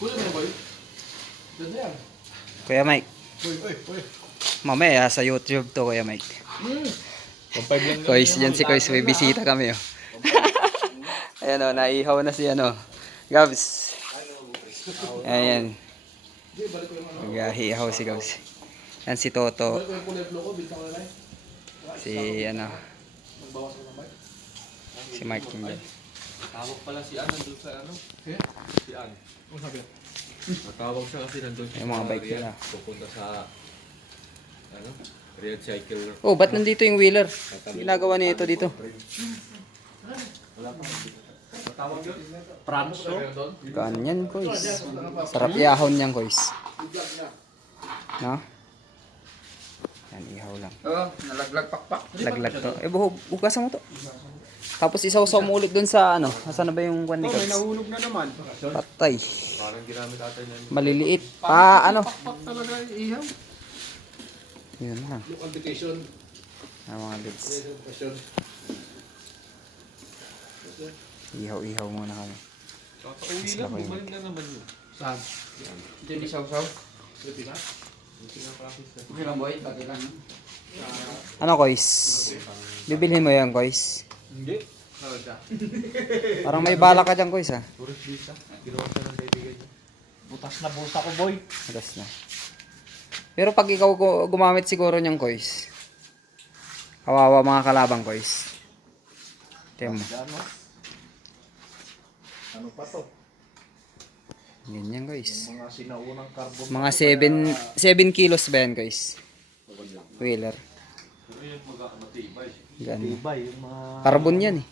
Kuya na boy. Ganda yan. Kuya Mike. Uy. Mamaya sa YouTube to, Kuya Mike. Kois, dyan si Kois. May bisita kami, oh. Ayan, oh. Naihaw na si, ano, Gabs. Ayan. Nag-ihaw si Gabs. Yan si Toto. Si, ano, si Mike yung dyan. Tawag pala si Ann nandun sa ano? Si Ann. Ano sabi? Matawag siya kasi nandun siya Yung mga sa bike Riyadh. nila. Pupunta sa ano? Riyadh Cycle. Oh, ba't nandito yung wheeler? Ginagawa niya ito dito. Wala pa. Matawag yun? Pranso? Ganyan, Kois. Sarap iahon niyan, Kois. No? Yan, ihaw lang. Oo, nalaglag pakpak. Laglag to. Eh, bukasan mo to. Tapos isaw-saw mo ulit dun sa ano. Asan na ba yung one ni May Gabs? nahulog na naman. Patay. Parang ginamit ata niya. Maliliit. Pa, ano? Pakpak talaga ihaw. Yun lang. Local vacation. Mga lids. Vacation. Ihaw-ihaw muna kami. Kakauwi lang, bumalik na naman yun. Saan? Ito yung isaw-saw. Pwede na? Hindi nga practice na. Okay lang, boy. Pati lang. Ano, Kois? Bibilhin mo yan, Kois. Hindi. Parang may bala ka dyan, Kois, ha? Tourist visa. Ginawa siya ng kaibigan niya. Butas na bulsa ko, boy. Alas na. Pero pag ikaw gumamit siguro niyang, Kois, kawawa mga kalabang, Kois. Tiyan mo. Ano pa to? Ganyan, Kois. Mga sinaunang carbon. Mga 7 kilos ba yan, Kois? Wheeler. Pero yung matibay. Gano. Diba yung mga... Carbon yan, eh.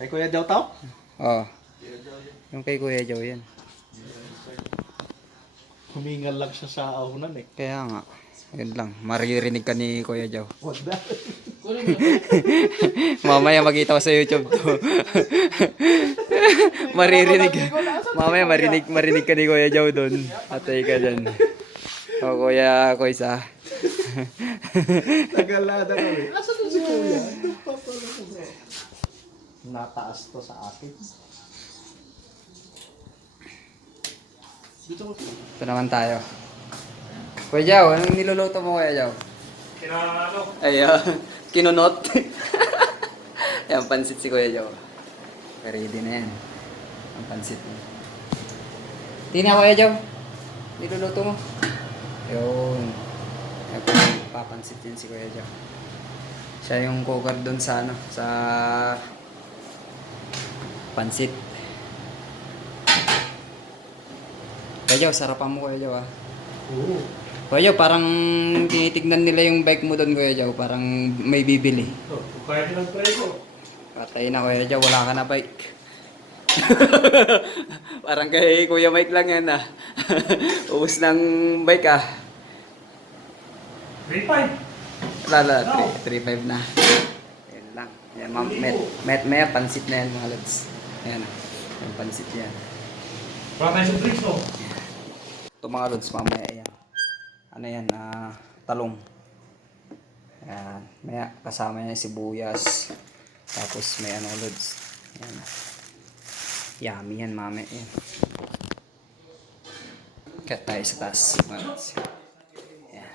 Kay Kuya Daw tao? Oo. Yung kay Kuya Joe yan. Humingal lang siya sa ahunan eh. Kaya nga. Yun lang. Maririnig ka ni Kuya Joe. What the? Mamaya makita ko sa YouTube to. Maririnig. Mamaya marinig ka ni Kuya Joe doon. Atay ka dyan. O Kuya Koisa. Tagalada kami. Asa doon si Kuya? Doon pa pala ko. Nataas to sa akin. Dito ko. Ito naman tayo. Kuya Joe, anong niluluto mo, Kuya Joe? Kinano? Ayun. Kinunot. Yan, pansit si Kuya Joe. Ready na yan. Ang pansit mo. Tina, Kuya Joe. Niluluto mo. Yun. Papansit yan si Kuya Joe. Siya yung cooker dun sa ano, sa pansit. Kuya Joe, sarapan mo, Kuya Joe, ah. Oo. Kuya Joe, parang tinitignan nila yung bike mo doon, Kuya Joe. Parang may bibili. Kaya nilang try ko. Patay na, Kuya Joe. Wala ka na bike. Parang kay Kuya Mike lang yan, ah. Ubus ng bike, ah. 3.5. Lala, 3.5 na. Yan lang. Yan, maya, pansit na yan, mga lads. Yan, ah. Yung pansit yan. Wala tayo sa drinks, no? Ito mga lods, mamaya yan. Ano yan, talong. Ayan, maya kasama yan sibuyas. Tapos may ano lods. Ayan. Yummy yan, mamaya yan. Cut tayo sa taas, mga lods. Ayan.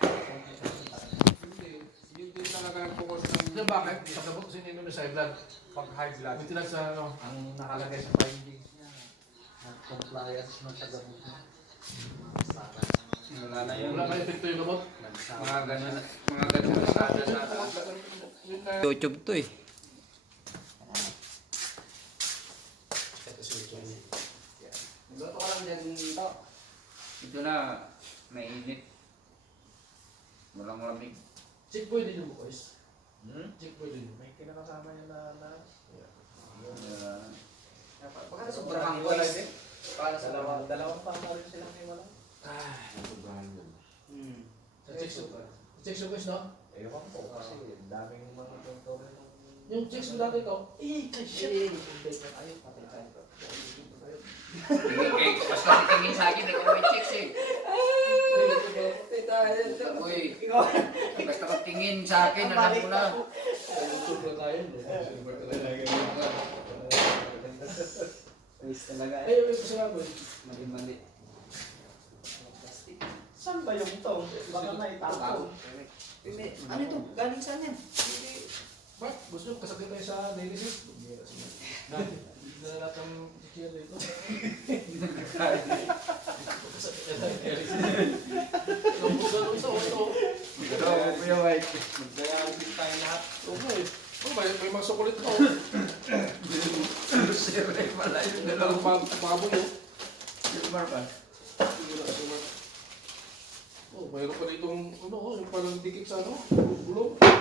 Hindi talaga nag-focus ng... Bakit? Pasabot kasi nino sa high blood. Pag high blood. Buti lang sa ano, ang nakalagay sa findings niya. Compliance na sa gamot niya. Wala na yun. Wala kayo epekto yung gamot? Mga ganun na. YouTube to eh. Luto ko lang dyan to. Ito na, mainit. Walang lamig. Check boy din yung boys. Hmm? Check boy din. May kinakasama niya na... Baka na sobrang wala din. Para sa Dalawang pa rin silang hiwala. Sobrahan yun. Sa checks boys, no? Ewan ko kasi daming mga tutorial ng... Yung checks mo dati ikaw, shit! Ayun, patay tayo. Basta tingin sa akin, ikaw may chicks eh. Uy, basta kang tingin sa akin, alam ko na. Super tayo, no? Super tayo. Waste talaga Ay, eh. ito sila boy. Mali-mali. Plastic. Saan ba yung to? Baka naitapon. Hindi. Ano ito? Galing saan yan? Hindi. Ba't? Gusto nyo kasabay tayo sa daily sis? Na lahat ng chill dito. Ganun sa auto. Kuya Mike. Magdialysis tayo lahat. Okay. Oh, may mga sukulit ka. Siyempre pala yung Dalawang baboy oh. Yung marpa. Oh, mayroon pa rin itong, ano, yung parang dikit sa ano, bulong. Pati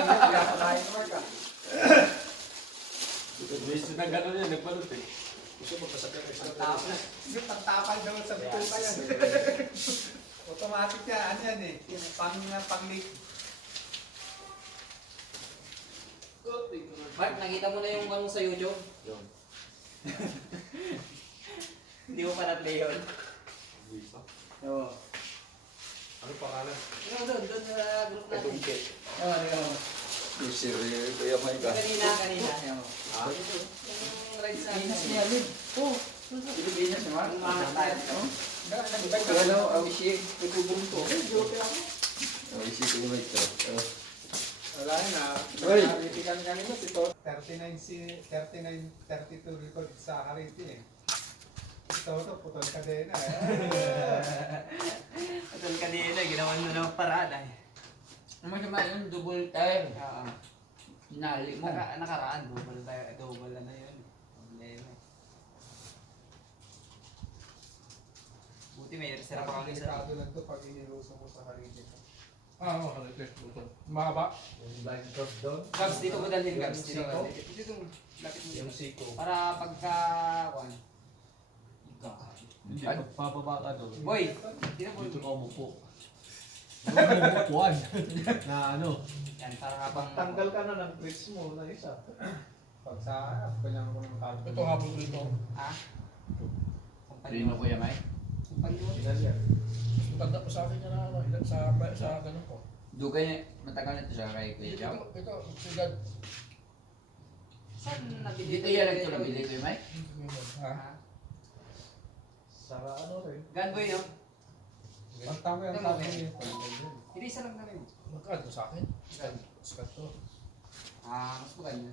yung pinapakain ng marka. Base na gano'n yan, nagbalot eh. Gusto magkasakyan kayo sa Pagtapal. Yung pagtapal daw sa bituka yan. Automatic yan. Ano yan eh? Pang-leak. Mark, nakita mo na yung ano sa YouTube? Yun. Hindi mo pa na-play yun? Hindi pa. Oo. Ano pangalan? Doon sa group natin. Tungkit. Oo, ano. Yung siri, Kuya Mike ah. Kanina. Yung ride sa akin. Oh, Pilipinas naman. Yung mga tayo. Ano, Awishi. Nagbubunto. Awishi Kuya Mike ah. Wala yun ah. Hoy! Hariti kami kanina. 32 record sa Hariti eh. Ito, putol kadena eh. Atol kanina, ginawa mo ng parada eh. Ano masama yun? Double tire. Oo. Nali mo. Nakaraan, double na yun. Problema eh. Buti may resera pa kami sa... Delikado lang to pag iniluso mo sa Hariti. Ah, oo, halite. Mahaba. Yung line drop doon. Gabs, dito mo dalhin, Gabs. Dito Siko? mo dalhin. Dito mo. Lapit mo Yung dito. siko. Para pagka... Kuan. Hindi, pagpapaba ka doon. Boy! Dito mo. Dito ka umupo. Umupuan. Na ano? Yan, para habang... Tanggal ka na ng grips mo na isa. Pag sa kanyang mo ng carbo. Ito habol dito. Ha? Primo Kuya Mike. Kumpanya. Sinalyan. Matanda pa sa akin yan na ano, sa ganun ko. Dugay niya, matagal na ito siya kay Kuya Chow. Ito, sigad. Saan nabili? Dito yan ito nabili Kuya Mike. Ha? Ha? Sa ano rin. Gunboy no? Pagtama yung Tama tama ba? yun. Hindi, isa lang kami. Magkano sa akin? Sikat to. Ah, mas maganda.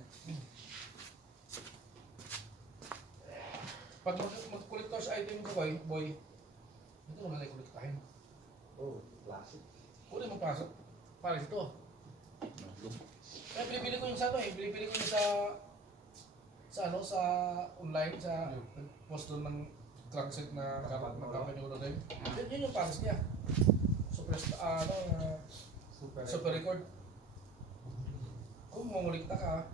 Pag mag-collector's item ko boy, ito naman ay kolektahin. Oh, classic. Kunin mo pasok. Para ito. Kaya binibili ko yung sa ano eh, binibili ko yung sa ano, sa online, sa post doon ng crankset na karat ng company ko doon. Yun yung pares niya. Super, super record. Kung mamulikta ka,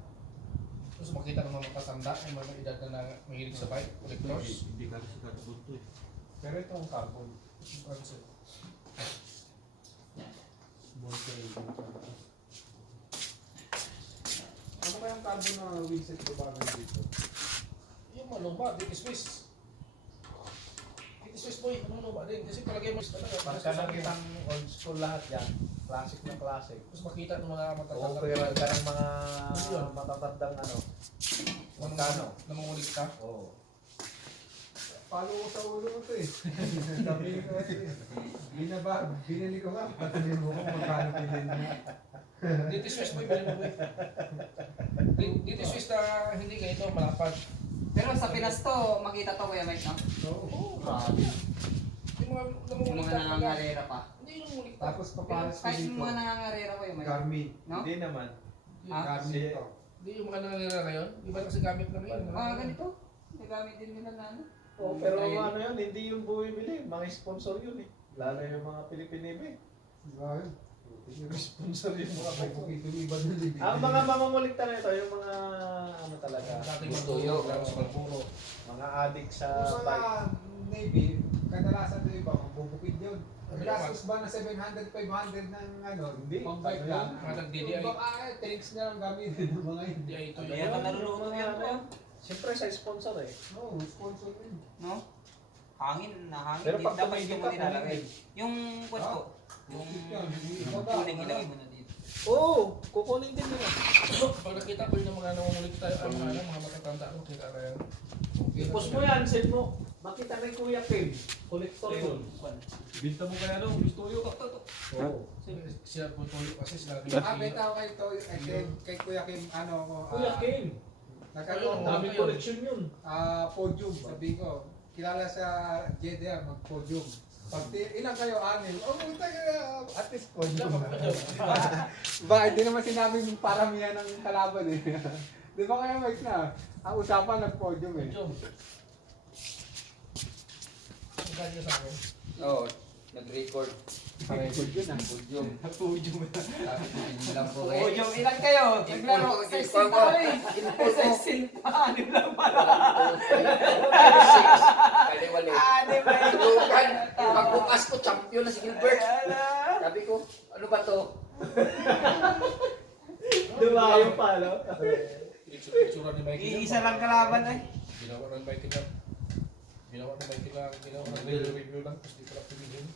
gusto makita ng mga matatanda, yung mga edad na mahilig sa bike, collectors. Hindi ka sa cardboard to eh. Pero ito ang carbon. Yung crankset. Ano kayang carbon na wheelset ko ba dito? Yung maluma, dito Swiss. Dito Swiss boy, ano maluma din. Kasi palagay mo talaga. Pagka nakitang old school lahat yan, classic na classic. Tapos makita ng mga matatanda. Uupiran ka ng mga Ano yun? matatandang ano. Magkano? Namungulit ka. Oo. Palo ko sa ulo mo ito eh. Sabi ko kasi, binili ko nga, patuloy mo kung magkano bilhin mo. Dito Swiss boy, bilhin mo boy. Dito Swiss na hindi ganito, malapad. Pero sa Pinas to, makita to Kuya Mike, no? Oo. Grabe. Yung mga Yung namungulit mga ka. nangangarera pa. Hindi yung namungulit ka. Tapos paparas ko Kahit yung dito, mga nangangarera Kuya Mike. Garmin. No? Hindi naman. Ha? Garmin to. Hindi yung mga nangyayari ngayon. Iba na kasi gamit na ngayon. Ganito. Nagamit din nila na ano. Oo, pero ano yun, hindi yung bumibili. Mga sponsor yun eh. Lalo yung mga Pilipinibe. Right. Yung sponsor yung mga iba nila. Ang mga mamumulikta na ito, yung mga ano talaga, Dating Gusto magtuyo, yun. tapos magpuro. mga addict sa Sa bike. Navy, kadalasan ito iba, magbubukid yun. Ano Gastos ba na 700, 500 ng ano, Hindi. pang bike Ano lang. yun? Mga nag-DDI. Baka tanks na lang gamitin ng mga yun. Hindi ay ito Hindi yun. yata narulungan yan Ano bro. yun? Siyempre sa sponsor eh. Oo, sponsor yun. No? Hangin, nahangin. Pero Di- pag dapat tumigil dito mo ka, nilalagay. kunin Yung kwan ko. Yung Yan, hindi iba ba? tuning ilagay mo na dito. Oo, kukunin din nila. Pag nakita ko yung mga nangungulit tayo, mga matatanda ko, kita na yan. I-post mo yan, send mo. Makita na yung Kuya Kim. Collector yun. Binta mo kaya no? Gusto ko yung Oo. Sila po tuloy kasi sila Benta ko kay, kay Kuya Kim, ano ko. Kuya Kim. Nagkaroon Ayun, ng Dami collection yun. podium, sabi ko. Kilala sa JDR, mag-podium. Pag ilang kayo, 6. Oh, puta ka, at least podium. Ba, hindi naman sinabing paramihan ng kalaban eh. Di ba kaya Mike na? Ang usapan nag-podium eh. Jom. Ang ganyan sa akin. Oo, nag-record. Record yun ah. Podium. Podium. Sabi ko, hindi lang po kayo. Podium, ilan kayo? Naglaro sa isinta eh. Sa isinta, ano lang pala. Kaliwali. Di ba? Tulukan. Pagbukas ko, champion na si Gilbert. Sabi ko, ano ba to? Dumayo pa, no? Picture ni Michael. Iisa lang kalaban eh. Ginawa ng Michael lang. Ginawa ng Michael lang. Ginawa ng review lang. Tapos di ko lang pumilin.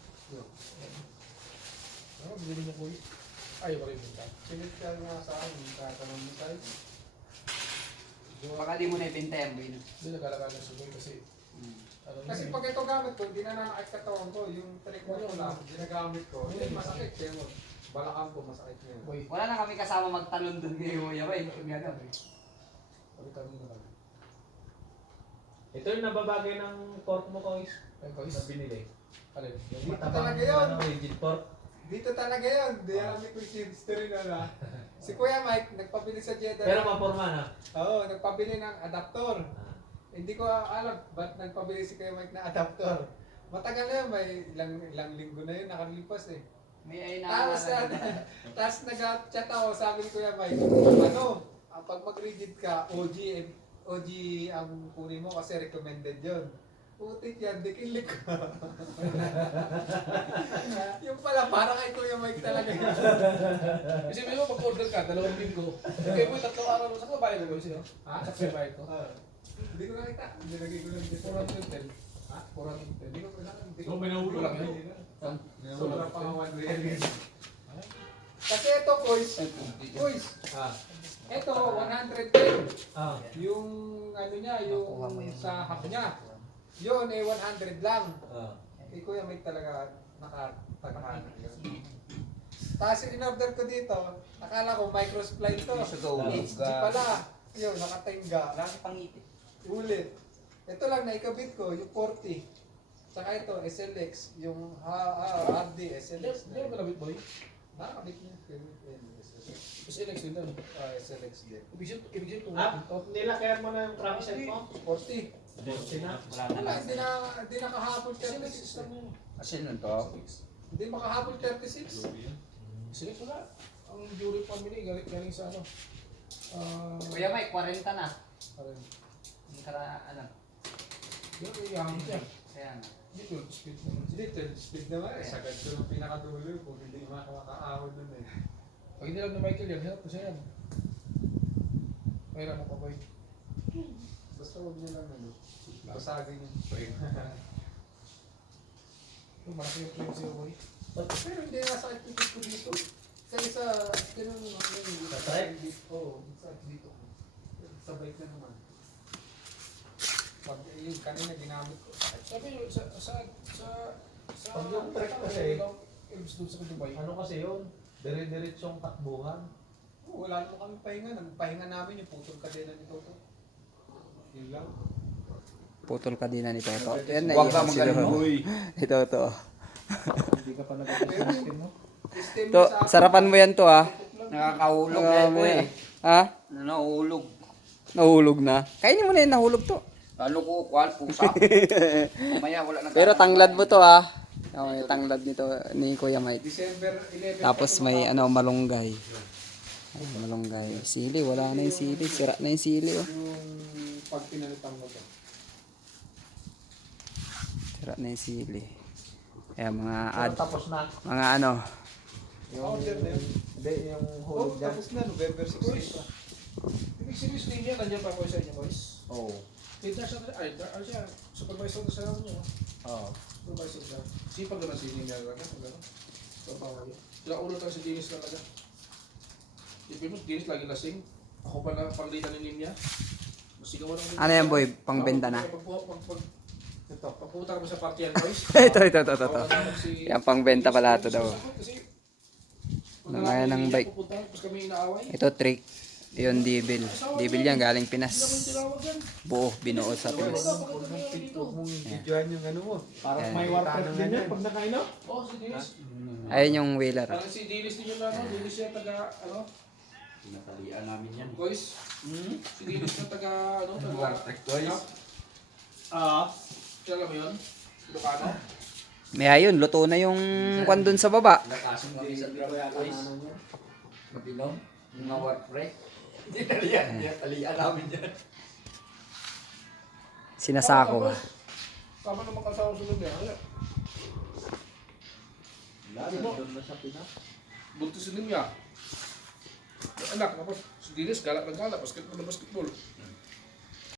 Ano, bilhin mo ko yun. Ayaw ko rin punta. Sinit ka nga sa akin, tatanong mo tayo. Baka di mo na ipintayan mo yun. Hindi nag-alala ng sugoy kasi ano na Kasi yun. pag ito gamit ko, hindi na nanakit katawan ko. Yung trick mo ko lang, ginagamit ko. Hindi, masakit. Kaya mo, balakang ko, masakit ngayon. Boy, Wala na kami kasama magtalon doon ngayon, Kuya Bay. Gano'n. palitan mo na lang. Ito yung nababagay ng pork mo, Kois. Ay, guys. Na binili. Alin? Yung Dito matabang, talaga yun. rigid pork. Dito talaga yun. Hindi alam ni Kuya history na na. Si Kuya Mike, nagpabili sa Jeddah. Pero maporma na. Oo, nagpabili ng adaptor. Hindi ko alam ba't nagpabili si Kuya Mike na adaptor. Matagal na yun, may ilang linggo na yun, nakalipas eh. May ay Tapos nag-chat ako, sabi ni Kuya Mike, ano, pag mag-rigid ka, OG ang kunin mo kasi recommended yun. Putik yan, dikilik ko. Yung pala, parang kay Kuya Mike talaga yun. Kasi may mo pag-order ka, 2 linggo. Kaya mo 3 araw mo sa kabayan ko siya. Ha? Sa kabayan ko. Hindi ko nakita. Hindi lagay ko lang dito. 410. Ha? 410. Hindi ko kailangan. Hindi So, may nahulog lang Hindi yun. na. Sobra pa nga 1 real. Kasi ito, boys. Boys. Ito, 110. Yung ano niya, Nakuha mo yung yung- sa hap niya. Yun, 100 lang. Ah. Eh, Kuya Mike talaga nakatagahan. Tapos yung in-order ko dito, akala ko microspline to. HG pala. Yun, nakatingga. Marami pang ipit. Ulit. Ito lang, naikabit ko, yung 40. Saka ito, SLX, yung RD SLX. Hindi mo malabit boy. Nakakabit niya. Kasi elex din doon. SLX din. Ibig sabihin ito. Nilakayan mo na yung crankshaft mo? 40. Sina? Wala na Hindi nakahabol Kasi 36. system mo. Kasi nun to? Hindi makahabol 36. Select wala. Ang jury pa mini galing sa ano. Kuya Mike, 40 na. Parang Hindi ka na, ano. yun yung yahamit yan. Kaya nga. Hindi 12 speed naman. Hindi, 10 speed naman eh. Sagad ko ng pinakadulo kung hindi makakaahon nun eh. Pag hindi lang ni Michael yan, hirap ko siya yan. Mahirap mo pa boy. Basta huwag niya lang ano. Pasagin yun. Yung malaki yung claim sa'yo boy. Pero hindi nasakit yung ko dito. Kasi sa, ganun ako yun. Sa trike? Oo, sa dito. Sa bike na naman. Pag yung kanina ginamit ko. Sabi nyo, sa Pag yung trek kasi, Elves doon sa Dubai. ano kasi yun? Dire-diretsong takbuhan. Oo, wala naman kami pahinga. Nagpahinga namin yung putol kadena ni Toto. Yun lang. Putol ka din na nito. Ito. Yan, Huwag ka naiiyak siguro. magaling, boy. Ito. Hindi ka pa nag-system mo? System To, sa akin, sarapan mo yan to ah. Nakakahulog na po eh. Ha? Nahulog. Nahulog na. Kainin mo na yun, nahulog to. Lalo ko, kuwan, pusa. Mamaya wala na. Pero tanglad mo to ah. Okay, tanglad nito ni Kuya Mike. December 11. Tapos may ano, malunggay. Ay, malunggay. Sili, wala na yung sili. Sira na yung sili oh. Yung pag pinalitan mo to. Sira na yung sili. Kaya mga Pero tapos na. mga ano. Order na yun. Hindi, yung Oh, hulog dyan. tapos na, November 16 pa. Ibig sabihin din niya, nandiyan pa po sa inyo boys. Oo. Leader siya, ano siya, supervisor na sa inyo. Oo. Supervisor siya. Sipag naman si Jimmy talaga. Gano'n. So, bawal yun. Sila ulo tayo si Dennis talaga. Tipin mo, Dennis lagi lasing. Ako pa na panglitan ni Nimya. Masigawan ako. Ano yan boy? Pangbenta na? Pagpunta ka mo sa party yan, boys. ito. Tawagan namin si- Yan pangbenta pala ito daw. Kasi, Nangaya ng bike. pupunta, tapos kami inaaway. Ito trick. Yun Devil. Devil yan galing Pinas. Hindi ako yung tinawag yan. Buo, binuo sa Pinas. Huwag mong videoan yung ano mo. Parang Yan. may warpath din yan pag nakainom. Oh, si Dennis. Ayun yung wheeler. Parang si Dennis din yung ano. Dennis yung taga, ano, Pinatalian namin yan. boys. Si Dennis yung taga, ano, taga. Toys. Kilala mo yun? Ilocano? May ayun, luto na yung kwan dun sa baba. Nakasong kami sa toys. Mapinom. Mga work break. Pinatalian namin yan. Sinasako ka. Tama naman kasama sa loob niya. Wala, nandun na sa Pinas. Buntis si Nimya. Anak, tapos si Dennis galak na galak, basketball na basketball.